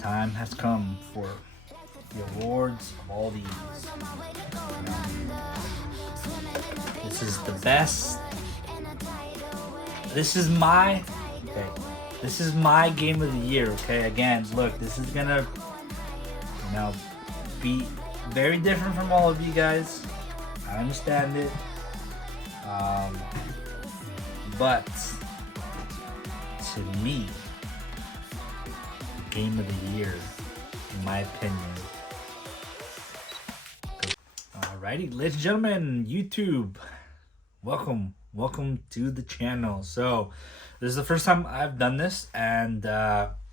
time has come for the awards of all these. This is the best. This is my game of the year. Okay, again, look, this is gonna be very different from all of you guys. I understand it, but to me, game of the year, in my opinion. Alrighty, ladies and gentlemen, YouTube, welcome to the channel. So this is the first time I've done this, and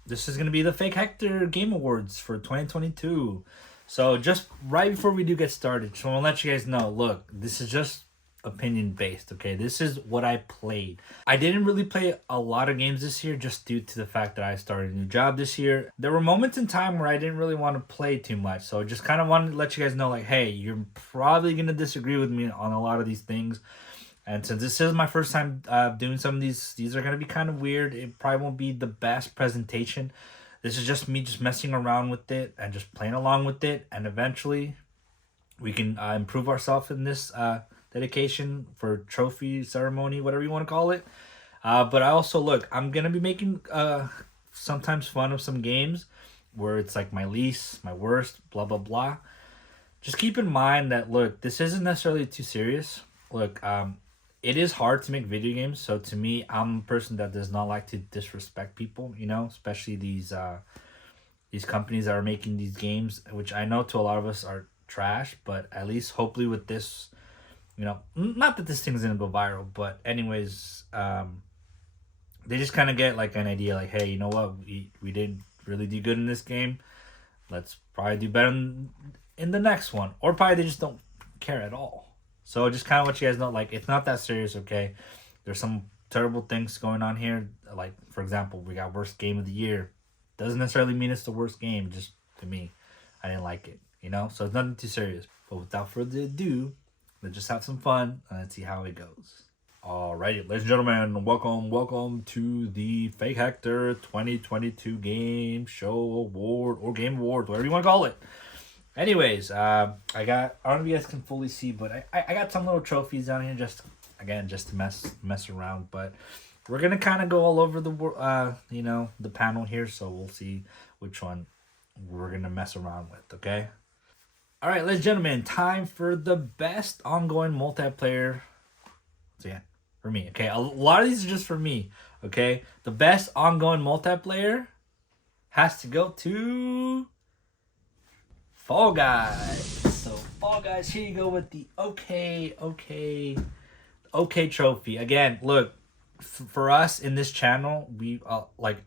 this is gonna be the Fake Hector Game Awards for 2022. So just right before we do get started, so I want to let you guys know, look, this is just opinion based, okay? This is what I played. I didn't really play a lot of games this year just due to the fact that I started a new job this year. There were moments in time where I didn't really want to play too much, so I just kind of wanted to let you guys know, like, hey, you're probably going to disagree with me on a lot of these things. And since this is my first time doing some of these are going to be kind of weird. It probably won't be the best presentation. This is just me just messing around with it and just playing along with it. And eventually we can improve ourselves in this dedication for trophy ceremony, whatever you want to call it. But I also, look, I'm going to be making sometimes fun of some games where it's like my least, my worst, blah, blah, blah. Just keep in mind that, look, this isn't necessarily too serious. Look, it is hard to make video games. So to me, I'm a person that does not like to disrespect people, you know, especially these companies that are making these games, which I know to a lot of us are trash, but at least hopefully with this, you know, not that this thing's gonna go viral, but anyways, they just kind of get like an idea, like, hey, you know what, we didn't really do good in this game, let's probably do better in the next one. Or probably they just don't care at all. So just kind of let you guys know, like, it's not that serious, okay? There's some terrible things going on here. Like, for example, we got worst game of the year. Doesn't necessarily mean it's the worst game. Just to me, I didn't like it, you know? So it's nothing too serious. But without further ado, let's just have some fun and let's see how it goes. Alrighty, ladies and gentlemen, welcome to the Fake Hector 2022 Game Show Award, or Game Awards, whatever you want to call it. Anyways, I don't know if you guys can fully see, but I got some little trophies down here, just to mess around. But we're gonna kind of go all over the the panel here, so we'll see which one we're gonna mess around with. Okay. All right, ladies and gentlemen, time for the best ongoing multiplayer. So yeah, for me. Okay, a lot of these are just for me. Okay, the best ongoing multiplayer has to go to Fall Guys. So Fall Guys, here you go with the okay trophy. Again, look, for us in this channel, we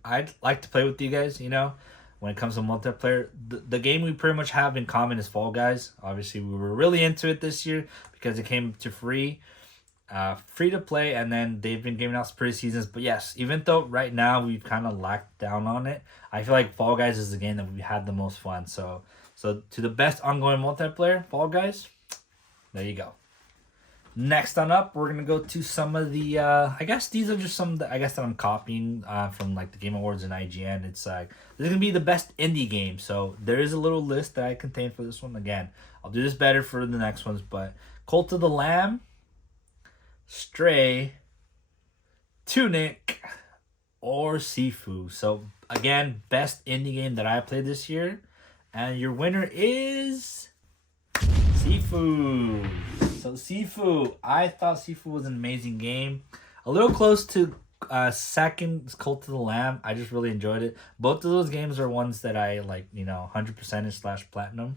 I'd like to play with you guys, you know, when it comes to multiplayer. The game we pretty much have in common is Fall Guys. Obviously, we were really into it this year because it came to free to play, and then they've been giving out some pre-seasons. But yes, even though right now we've kind of lacked down on it, I feel like Fall Guys is the game that we had the most fun. So to the best ongoing multiplayer, Fall Guys, there you go. Next on up, we're gonna go to some of the I guess these are just some that I'm copying from like the Game Awards and IGN. It's like this is gonna be the best indie game. So there is a little list that I contain for this one. Again, I'll do this better for the next ones, but Cult of the Lamb, Stray, Tunic, or Sifu. So again, best indie game that I played this year. And your winner is Sifu. So Sifu, I thought Sifu was an amazing game. A little close to second Cult of the Lamb. I just really enjoyed it. Both of those games are ones that I like, 100% / platinum.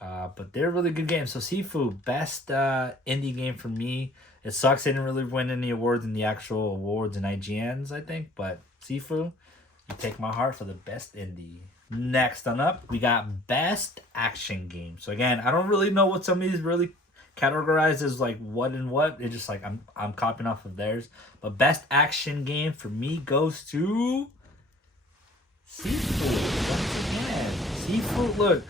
But they're really good games. So Sifu, best indie game for me. It sucks they didn't really win any awards in the actual awards and IGNs, I think. But Sifu, you take my heart for the best indie. Next on up, we got best action game. So again, I don't really know what some of these really categorize as like what and what. It's just like I'm copying off of theirs. But best action game for me goes to Sifu. Once again, Sifu. Look,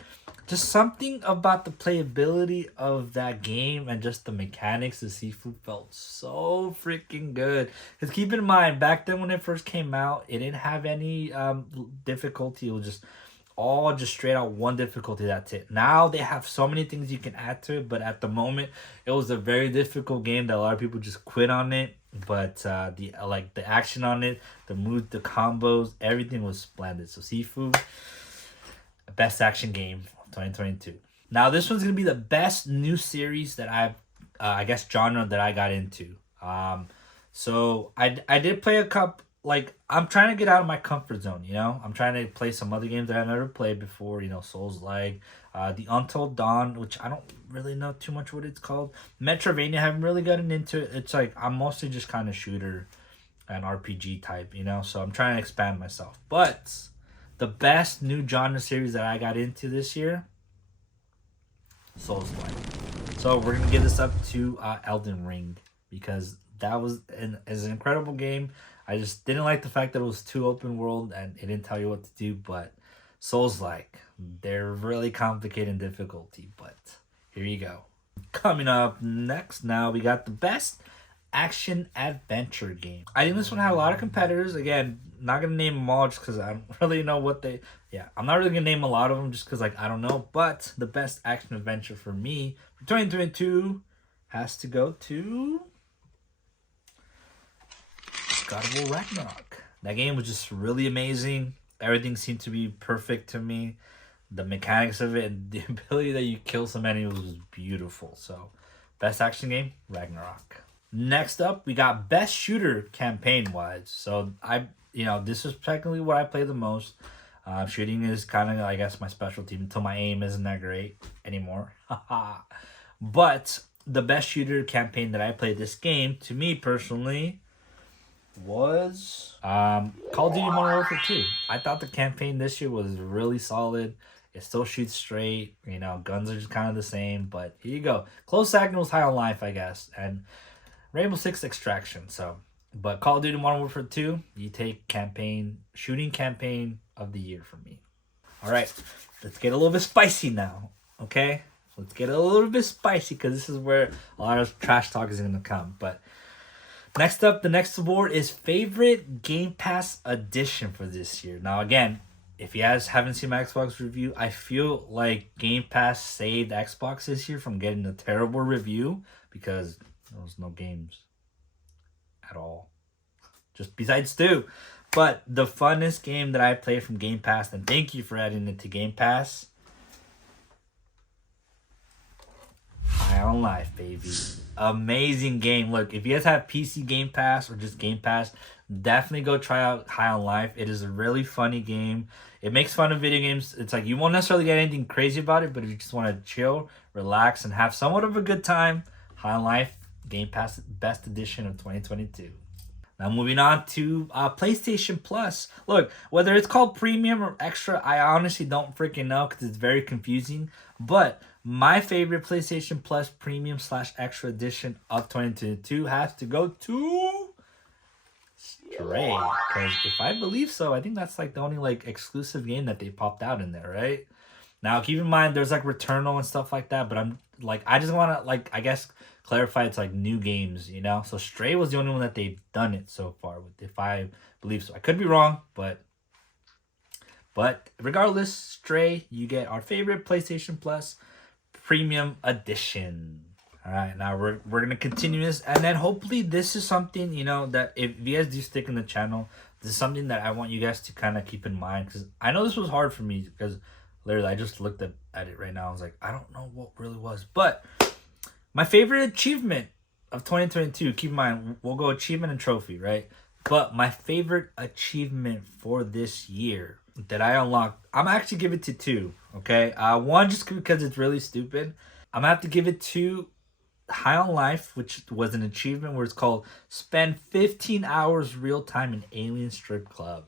just something about the playability of that game and just the mechanics of Sifu felt so freaking good. Because keep in mind, back then when it first came out, it didn't have any difficulty. It was just all just straight out one difficulty. That's it. Now they have so many things you can add to it, but at the moment it was a very difficult game that a lot of people just quit on it. But the action on it, the moves, the combos, everything was splendid. So Sifu, best action game of 2022. Now this one's gonna be the best new series that I've I guess genre that I got into. So I did play a couple. Like, I'm trying to get out of my comfort zone, you know? I'm trying to play some other games that I've never played before, you know, Souls-like, the Untold Dawn, which I don't really know too much what it's called. Metroidvania, I haven't really gotten into it. It's like, I'm mostly just kind of shooter and RPG type, you know? So I'm trying to expand myself. But the best new genre series that I got into this year, Souls-like. So we're going to give this up to Elden Ring, because that was an incredible game. I just didn't like the fact that it was too open world and it didn't tell you what to do. But Souls-like, they're really complicated in difficulty. But here you go. Coming up next, now we got the best action adventure game. I think this one had a lot of competitors. Again, not gonna name them all just because I don't really know what they. Yeah, I'm not really gonna name a lot of them just because I don't know. But the best action adventure for me for 2022 has to go to God of War Ragnarok. That game was just really amazing. Everything seemed to be perfect to me. The mechanics of it and the ability that you kill some enemies was beautiful. So, best action game, Ragnarok. Next up, we got best shooter campaign wise. So this is technically what I play the most. Shooting is kind of, I guess, my specialty until my aim isn't that great anymore. But the best shooter campaign that I played this game, to me personally, was Call of Duty Modern Warfare 2. I thought the campaign this year was really solid. It still shoots straight. You know, guns are just kind of the same. But here you go. Close second was High on Life, I guess. And Rainbow Six Extraction. But Call of Duty Modern Warfare 2, you take shooting campaign of the year for me. All right, let's get a little bit spicy now. Okay? Let's get a little bit spicy because this is where a lot of trash talk is going to come. But next up, the next award is Favorite Game Pass Edition for this year. Now, again, if you guys haven't seen my Xbox review, I feel like Game Pass saved Xbox this year from getting a terrible review because there was no games at all. Just besides 2. But the funnest game that I played from Game Pass, and thank you for adding it to Game Pass, High on Life, baby. Amazing game. Look, if you guys have PC Game Pass or just Game Pass, definitely go try out High on Life. It is a really funny game. It makes fun of video games. It's like you won't necessarily get anything crazy about it, but if you just want to chill, relax, and have somewhat of a good time, High on Life, Game Pass Best Edition of 2022. Now moving on to PlayStation Plus. Look, whether it's called Premium or Extra, I honestly don't freaking know because it's very confusing. But my favorite PlayStation Plus Premium / Extra Edition of 2022 has to go to Stray. Because if I believe so, I think that's like the only like exclusive game that they popped out in there, right? Now keep in mind there's like Returnal and stuff like that, but I just want to like, I guess, clarify it's like new games, you know? So Stray was the only one that they've done it so far with, if I believe so. I could be wrong, but regardless, Stray, you get our favorite PlayStation Plus Premium Edition. All right, now we're going to continue this, and then hopefully this is something, you know, that if you guys do stick in the channel, this is something that I want you guys to kind of keep in mind, because I know this was hard for me, because literally I just looked at it right now. I was like, I don't know what really was, but my favorite achievement of 2022, keep in mind, we'll go achievement and trophy, right? But my favorite achievement for this year that I unlocked, I'm actually give it to 2, okay? One, just because it's really stupid. I'm going to have to give it to High on Life, which was an achievement where it's called Spend 15 Hours Real Time in Alien Strip Club.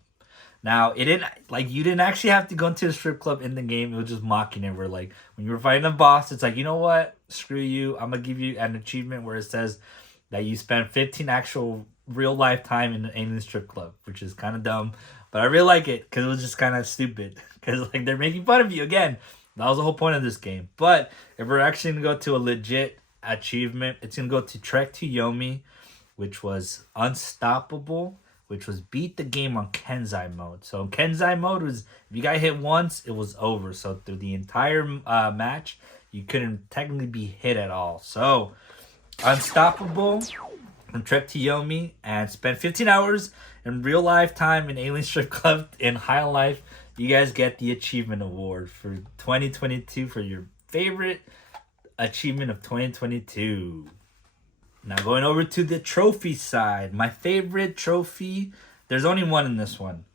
Now, you didn't actually have to go into the strip club in the game. It was just mocking it. Where, like, when you were fighting the boss, it's like, you know what? Screw you. I'm going to give you an achievement where it says that you spent 15 actual real life time in an alien strip club, which is kind of dumb. But I really like it because it was just kind of stupid. Because, like, they're making fun of you. Again, that was the whole point of this game. But if we're actually going to go to a legit achievement, it's going to go to Trek to Yomi, which was Unstoppable, which was beat the game on Kenzai mode. So Kenzai mode was, if you got hit once, it was over. So through the entire match, you couldn't technically be hit at all. So Unstoppable from Trek to Yomi, and spent 15 hours in real life time in Alien Strip Club in High Life. You guys get the achievement award for 2022 for your favorite achievement of 2022. Now going over to the trophy side. My favorite trophy, there's only one in this one.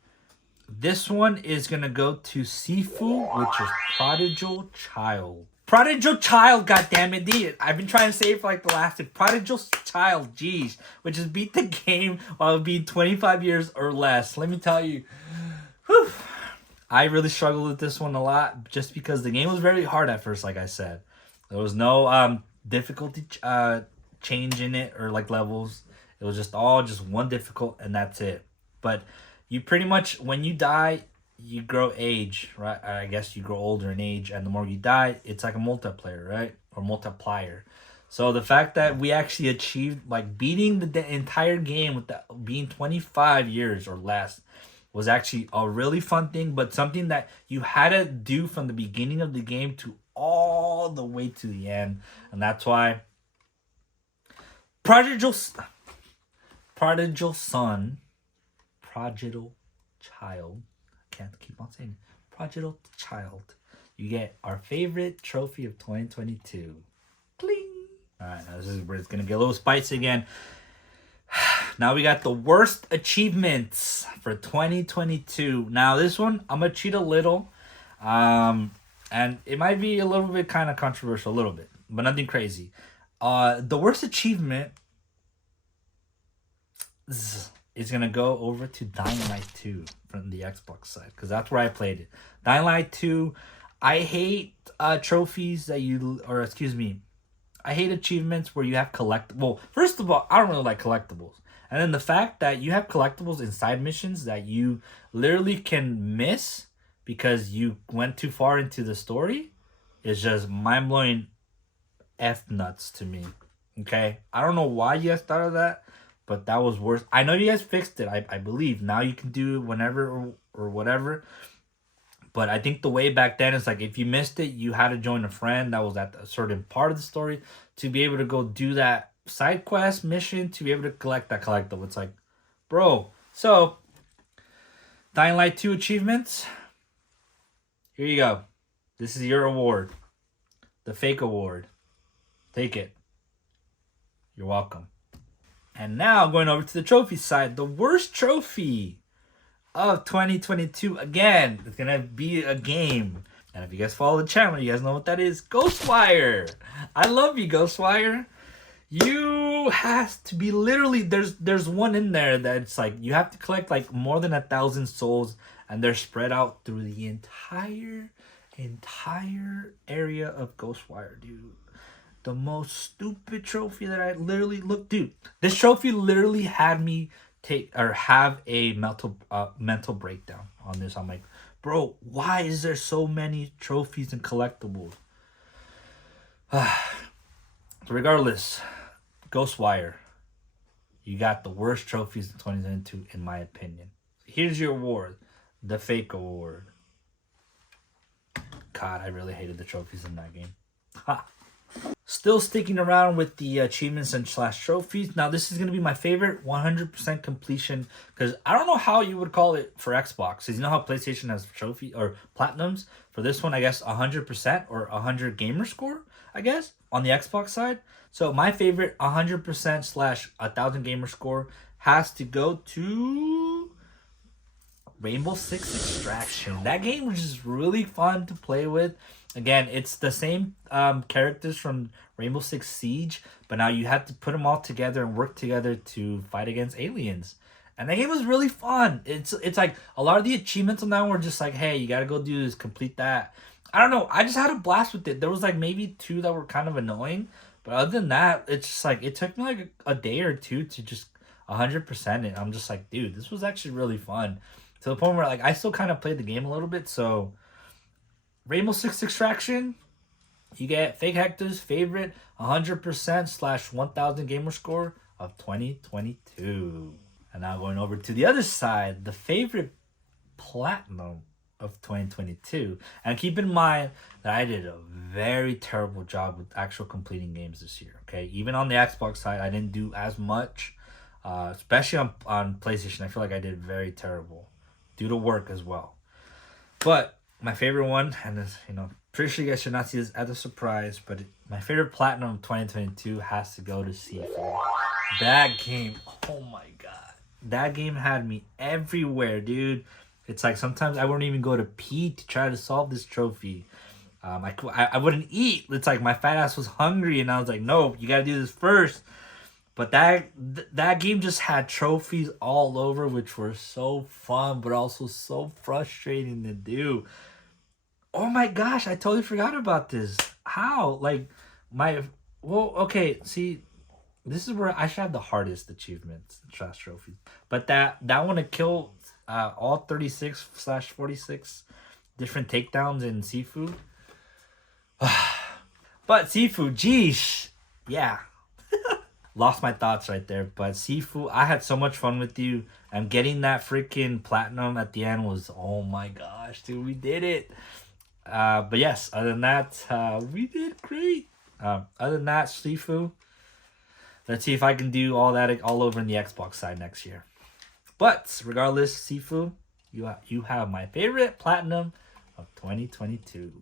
This one is going to go to Sifu, which is Prodigal Child. Prodigal Child, goddammit. I've been trying to say it for like the last Prodigal Child, geez. Which is beat the game while being 25 years or less. Let me tell you. Whew, I really struggled with this one a lot just because the game was very hard at first, like I said. There was no difficulty change in it or like levels. It was just one difficult and that's it. But you pretty much, when you die, you grow age, right? I guess you grow older in age, and the more you die, it's like a multiplayer, right? Or multiplier. So the fact that we actually achieved like beating the entire game with being 25 years or less was actually a really fun thing, but something that you had to do from the beginning of the game to all the way to the end. And that's why Prodigal Child, can't keep on saying it. Prodigal Child. You get our favorite trophy of 2022. Bling! Alright, now this is where it's gonna get a little spicy again. Now we got the worst achievements for 2022. Now this one, I'm gonna cheat a little. And it might be a little bit kind of controversial, a little bit, but nothing crazy. The worst achievement is going to go over to Dying Light 2 from the Xbox side, because that's where I played it. Dying Light 2, I hate trophies that I hate achievements where you have well, first of all, I don't really like collectibles. And then the fact that you have collectibles in side missions that you literally can miss because you went too far into the story is just mind-blowing F nuts to me. Okay? I don't know why you guys thought of that, but that was worse. I know you guys fixed it, I believe. Now you can do it whenever or whatever. But I think the way back then is like if you missed it, you had to join a friend that was at a certain part of the story to be able to go do that side quest mission to be able to collect that collectible. It's like, bro. So, Dying Light 2 achievements. Here you go. This is your award. The fake award. Take it. You're welcome. And now going over to the trophy side. The worst trophy of 2022. Again, it's going to be a game. And if you guys follow the channel, you guys know what that is. Ghostwire. I love you, Ghostwire. You has to be literally, there's one in there that's like, you have to collect like more than 1,000 souls. And they're spread out through the entire area of Ghostwire, dude. The most stupid trophy that I literally looked, dude. This trophy literally had me have a mental breakdown on this. I'm like, bro, why is there so many trophies and collectibles? Regardless, Ghostwire, you got the worst trophies in 2022, in my opinion. Here's your award, the fake award. God, I really hated the trophies in that game. Ha. Still sticking around with the achievements and / trophies. Now, this is going to be my favorite 100% completion, because I don't know how you would call it for Xbox. Because you know how PlayStation has trophy or platinums? For this one, I guess 100% or 100 gamer score, I guess, on the Xbox side. So my favorite 100% / 1,000 gamer score has to go to Rainbow Six Extraction. That game was just really fun to play with. Again, it's the same characters from Rainbow Six Siege, but now you have to put them all together and work together to fight against aliens. And that game was really fun. It's like a lot of the achievements on that one were just like, hey, you gotta go do this, complete that. I don't know. I just had a blast with it. There was like maybe 2 that were kind of annoying, but other than that, it's just like it took me like a day or 2 to just 100% it. I'm just like, dude, this was actually really fun. To the point where like I still kind of played the game a little bit. So Rainbow Six Extraction, you get Fake Hector's favorite 100% / 1,000 gamer score of 2022. And now going over to the other side, the favorite platinum of 2022. And keep in mind that I did a very terrible job with actual completing games this year. Okay, even on the Xbox side, I didn't do as much, especially on PlayStation. I feel like I did very terrible due to work as well. But my favorite one, and this, pretty sure you guys should not see this as a surprise, but my favorite platinum of 2022 has to go to Sifu. That game, oh my god. That game had me everywhere, dude. It's like sometimes I wouldn't even go to pee to try to solve this trophy. I wouldn't eat. It's like my fat ass was hungry, and I was like, no, you gotta do this first. But that game just had trophies all over, which were so fun, but also so frustrating to do. Oh my gosh, I totally forgot about this. How? Okay, see, this is where I should have the hardest achievements, the trash trophies. But that one to kill all 36/46 different takedowns in Sifu. But Sifu, geesh, yeah. Lost my thoughts right there. But Sifu, I had so much fun with you. And getting that freaking platinum at the end was, oh my gosh, dude, we did it. But yes, other than that, we did great. Other than that, Sifu, let's see if I can do all that all over in the Xbox side next year. But regardless, Sifu, you have my favorite platinum of 2022.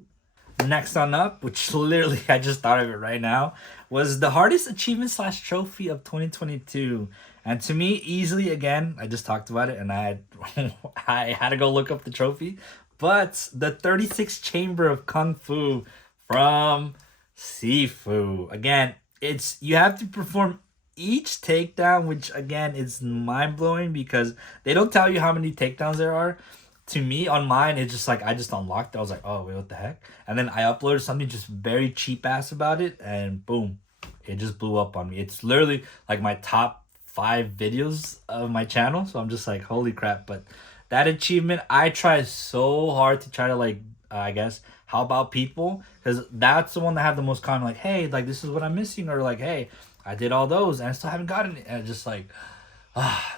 Next on up, which literally I just thought of it right now, was the hardest achievement / trophy of 2022. And to me, easily, again, I just talked about it and I had to go look up the trophy. But the 36 Chamber of Kung Fu from Sifu. Again, you have to perform each takedown, which again is mind-blowing because they don't tell you how many takedowns there are. To me, on mine, it's just like I just unlocked it. I was like, oh, wait, what the heck? And then I uploaded something just very cheap ass about it, and boom, it just blew up on me. It's literally like my top 5 videos of my channel. So I'm just like, holy crap. But that achievement, I tried so hard to try to I guess, how about people? Because that's the one that had the most comment, like, hey, like, this is what I'm missing. Or like, hey, I did all those and I still haven't gotten it. And just like,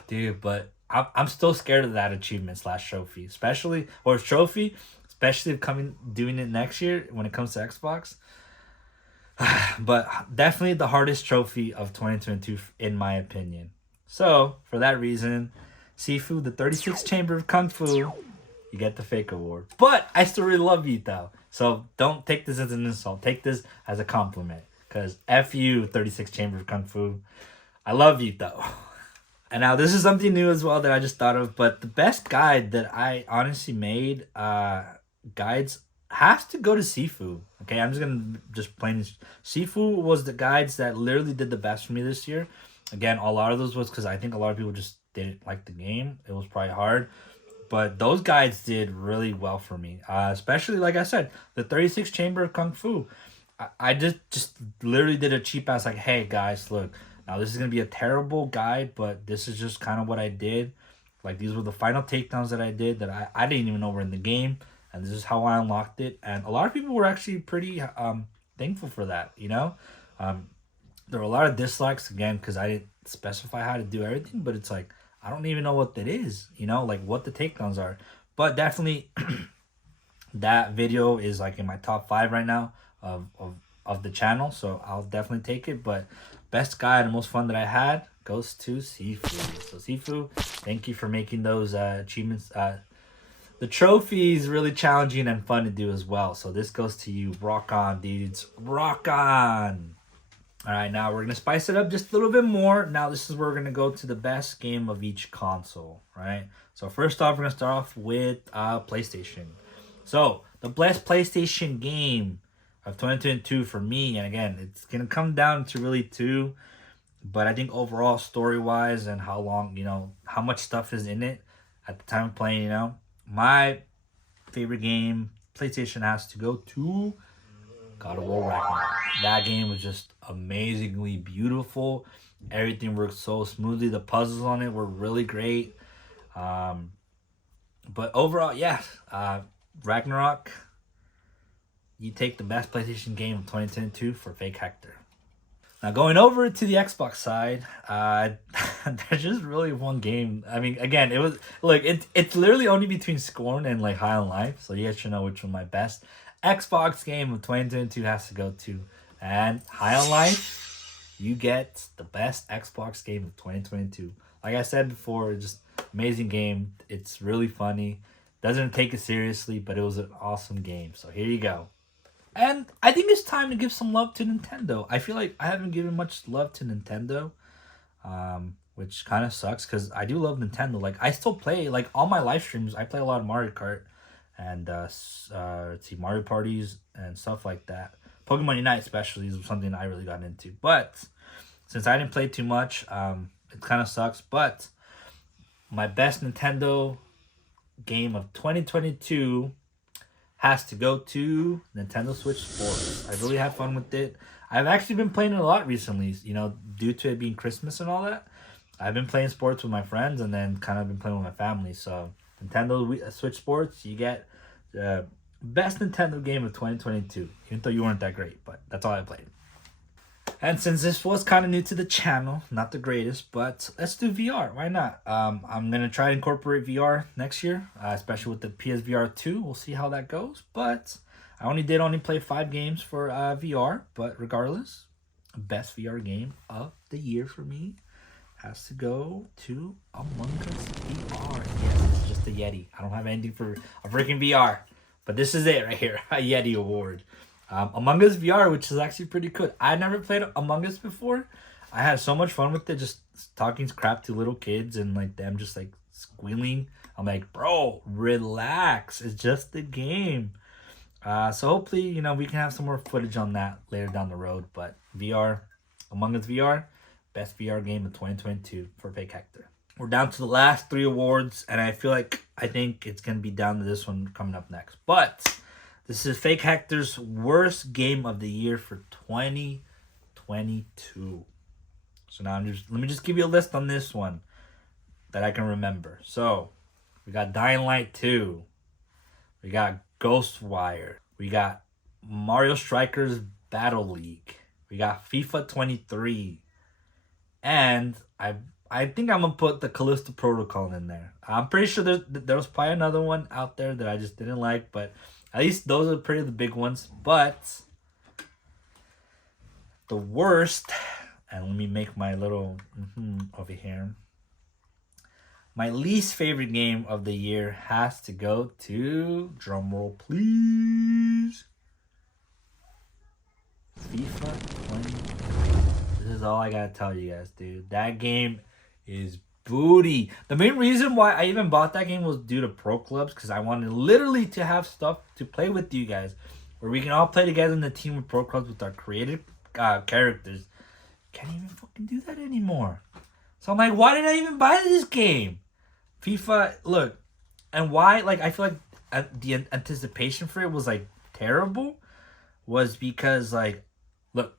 dude, but I'm still scared of that achievement / trophy, especially doing it next year when it comes to Xbox. But definitely the hardest trophy of 2022 in my opinion. So for that reason, Sifu, the 36th Chamber of Kung Fu, you get the fake award. But I still really love you though. So don't take this as an insult. Take this as a compliment. Because F you, 36th Chamber of Kung Fu. I love you though. And now this is something new as well that I just thought of. But the best guide that I honestly made, guides, has to go to Sifu. Okay, I'm just going to plain. Sifu was the guides that literally did the best for me this year. Again, a lot of those was because I think a lot of people just didn't like the game. It was probably hard. But those guides did really well for me. Especially, like I said, the 36th Chamber of Kung Fu. I just literally did a cheap ass like, hey guys, look, now this is going to be a terrible guide, but this is just kind of what I did. Like these were the final takedowns that I did that I didn't even know were in the game. And this is how I unlocked it. And a lot of people were actually pretty thankful for that, There were a lot of dislikes, again, because I didn't specify how to do everything. But it's like, I don't even know what that is, like what the takedowns are. But definitely that video is like in my top 5 right now of the channel. So I'll definitely take it. But best guide and most fun that I had goes to Sifu. So Sifu, thank you for making those achievements. The trophy is really challenging and fun to do as well. So this goes to you. Rock on, dudes. Rock on. All right, now we're going to spice it up just a little bit more. Now this is where we're going to go to the best game of each console, right? So first off, we're going to start off with PlayStation. So the best PlayStation game of 2022 for me, and again, it's going to come down to really 2. But I think overall, story-wise and how long, how much stuff is in it at the time of playing, my favorite game, PlayStation, has to go to God of War Ragnarok. That game was just amazingly beautiful. Everything worked so smoothly. The puzzles on it were really great. But overall, yeah, Ragnarok, you take the best PlayStation game of 2022 for Fake Hector. Now going over to the Xbox side, there's just really one game. I mean, again, it was look, it's literally only between Scorn and like High on Life, so you guys should know which one my best Xbox game of 2022 has to go to. And High on Life, you get the best Xbox game of 2022. Like I said before, just amazing game. It's really funny. Doesn't take it seriously, but it was an awesome game. So here you go. And I think it's time to give some love to Nintendo. I feel like I haven't given much love to Nintendo, which kind of sucks because I do love Nintendo. Like I still play, like all my live streams, I play a lot of Mario Kart and let's see, Mario parties and stuff like that. Pokemon Unite especially is something I really got into. But since I didn't play too much, it kind of sucks. But my best Nintendo game of 2022 has to go to Nintendo Switch Sports. I really have fun with it. I've actually been playing it a lot recently, you know, due to it being Christmas and all that. I've been playing sports with my friends and then kind of been playing with my family. So Nintendo Switch Sports, you get the best Nintendo game of 2022. Even though you weren't that great, but that's all I played. And since this was kind of new to the channel, not the greatest, but let's do VR. Why not? I'm going to try to incorporate VR next year, especially with the PSVR 2. We'll see how that goes. But I only play 5 games for VR. But regardless, best VR game of the year for me has to go to Among Us VR. Yes, it's just a Yeti. I don't have anything for a freaking VR. But this is it right here, a Yeti award. Among Us VR, which is actually pretty good. I never played Among Us before. I had so much fun with it, just talking crap to little kids and like them just like squealing. I'm like, bro, relax. It's just a game. So hopefully, you know, we can have some more footage on that later down the road. But VR, Among Us VR, best VR game of 2022 for Fake Hector. We're down to the last 3 awards, and I think it's gonna be down to this one coming up next. But this is Fake Hector's worst game of the year for 2022. So now let me just give you a list on this one that I can remember. So we got Dying Light 2. We got Ghostwire. We got Mario Strikers Battle League. We got FIFA 23. And I think I'm going to put the Callisto Protocol in there. I'm pretty sure there was probably another one out there that I just didn't like, but at least those are pretty the big ones. But the worst, and let me make my little over here. My least favorite game of the year has to go to, drumroll please, FIFA 23. This is all I gotta tell you guys, dude. That game is booty. The main reason why I even bought that game was due to Pro Clubs, because I wanted literally to have stuff to play with you guys, where we can all play together in the team with Pro Clubs with our creative characters. Can't even fucking do that anymore. So I'm like, why did I even buy this game? FIFA, look, and why, like, I feel like the anticipation for it was, like, terrible, was because, like, look,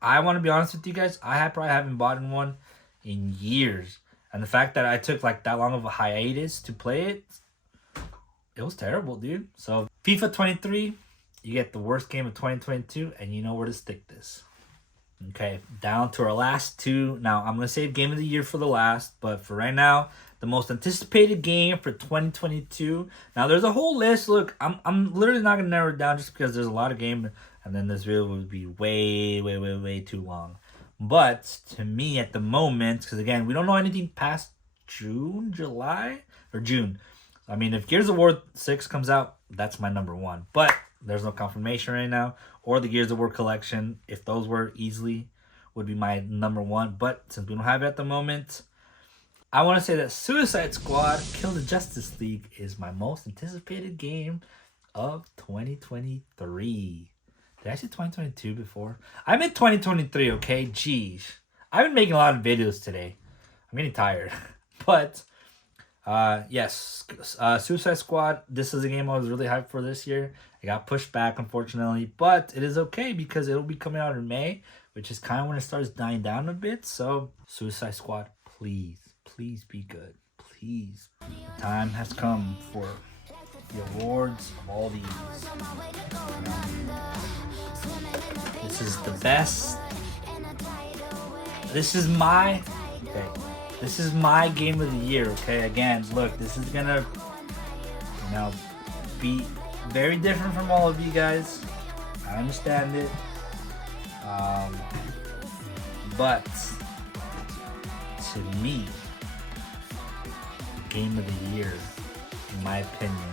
I want to be honest with you guys, probably haven't bought one in years, and the fact that I took, like, that long of a hiatus to play it was terrible, dude. So, FIFA 23, you get the worst game of 2022, and you know where to stick this. Okay, down to our last 2. Now, I'm going to save Game of the Year for the last, but for right now, the most anticipated game for 2022. Now, there's a whole list. Look, I'm literally not going to narrow it down just because there's a lot of games, and then this video would be way too long. But to me, at the moment, because again, we don't know anything past June. I mean, if Gears of War 6 comes out, that's my number 1. But there's no confirmation right now. Or the Gears of War collection, if those were easily, would be my number 1. But since we don't have it at the moment, I want to say that Suicide Squad Kill the Justice League is my most anticipated game of 2023. Did I say 2022 before? I meant 2023, okay? Jeez. I've been making a lot of videos today. I'm getting tired. But, yes. Suicide Squad, this is a game I was really hyped for this year. It got pushed back, unfortunately. But it is okay because it'll be coming out in May, which is kind of when it starts dying down a bit. So, Suicide Squad, please be good. Please. Time has come for the awards of all these. This is the best this is my game of the year. Okay, again, look, this is gonna, you know, be very different from all of you guys. I understand it, but to me, game of the year, in my opinion,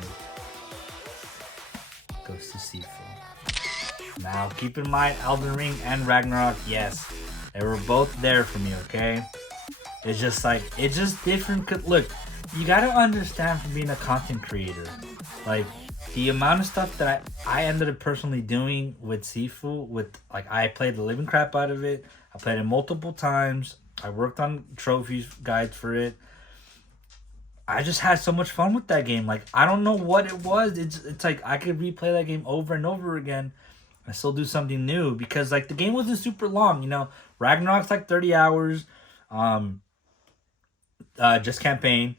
goes to Sifu. Now, keep in mind, Elden Ring and Ragnarok, yes, they were both there for me, okay? It's just like, it's just different. Look, you gotta understand from being a content creator, like, the amount of stuff that I ended up personally doing with Sifu, like, I played the living crap out of it. I played it multiple times. I worked on trophies, guides for it. I just had so much fun with that game. Like, I don't know what it was. It's like I could replay that game over and over again. I still do something new because, like, the game wasn't super long. You know, Ragnarok's like 30 hours, just campaign,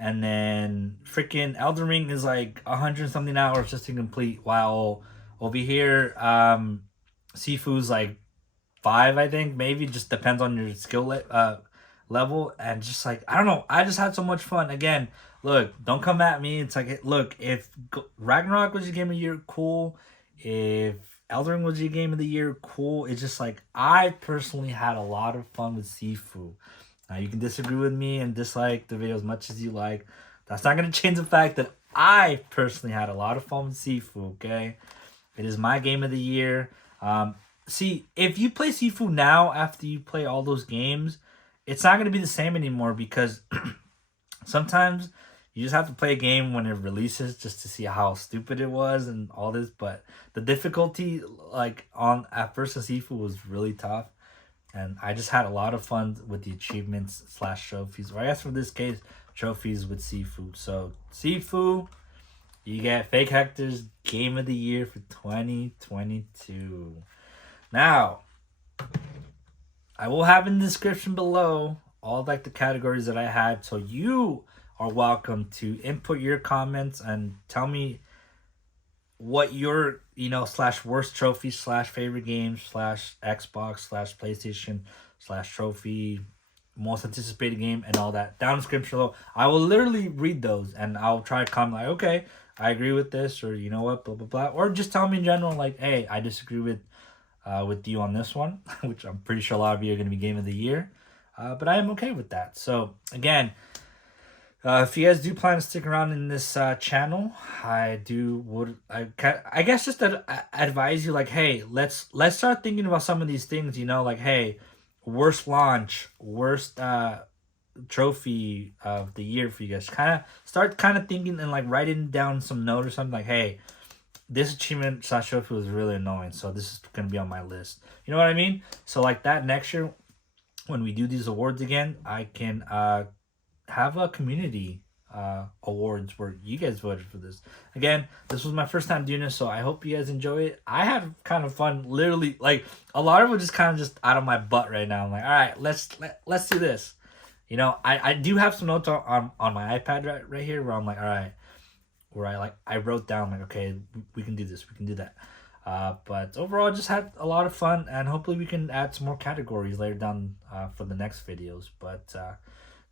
and then freaking Elden Ring is like 100 something hours just to complete. While over here, Sifu's like 5, I think, maybe. Just depends on your skill level, and just like, I don't know, I just had so much fun. Again, look, don't come at me. It's like, look, if Ragnarok was your game of the year, cool. If Elden Ring was your game of the year, cool. It's just like, I personally had a lot of fun with Sifu. Now, you can disagree with me and dislike the video as much as you like. That's not going to change the fact that I personally had a lot of fun with Sifu, okay? It is my game of the year. See, if you play Sifu now after you play all those games, it's not going to be the same anymore, because sometimes you just have to play a game when it releases just to see how stupid it was and all this. But the difficulty, like, at first in Sifu was really tough. And I just had a lot of fun with the achievements / trophies. Or I guess for this case, trophies with Sifu. So, Sifu, you get Fake Hector's Game of the Year for 2022. Now, I will have in the description below all, like, the categories that I had. So you are welcome to input your comments and tell me what your, you know, / worst trophy / favorite games / Xbox / PlayStation / trophy, most anticipated game, and all that down in the description below. I will literally read those and I'll try to comment like, okay, I agree with this, or you know what, blah blah blah, or just tell me in general like, hey, I disagree with you on this one, which I'm pretty sure a lot of you are going to be game of the year, but I am okay with that. So again, if you guys do plan to stick around in this channel, I guess just to advise you, like, hey, let's start thinking about some of these things, you know, like, hey, worst launch, worst trophy of the year for you guys. Start thinking and like writing down some note or something like, hey, this achievement / trophy was really annoying, so this is gonna be on my list. You know what I mean? So like that next year, when we do these awards again, I can have a community awards where you guys voted for this. Again, this was my first time doing this, so I hope you guys enjoy it. I had kind of fun, literally, like, a lot of it just kind of just out of my butt right now. I'm like, all right, let's do this. You know, I do have some notes on my iPad right here where I'm like, all right, where I wrote down like, okay, we can do this, we can do that. But overall, I just had a lot of fun, and hopefully we can add some more categories later down for the next videos. But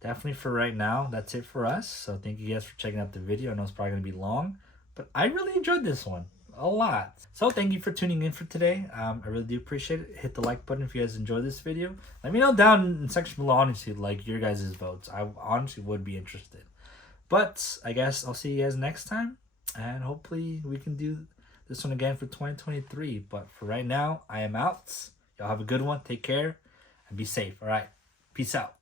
definitely for right now, that's it for us. So thank you guys for checking out the video. I know it's probably going to be long, but I really enjoyed this one a lot. So thank you for tuning in for today. I really do appreciate it. Hit the like button if you guys enjoyed this video. Let me know down in the section below, honestly, like, your guys' votes. I honestly would be interested. But I guess I'll see you guys next time, and hopefully we can do this one again for 2023. But for right now, I am out. Y'all have a good one. Take care and be safe. All right. Peace out.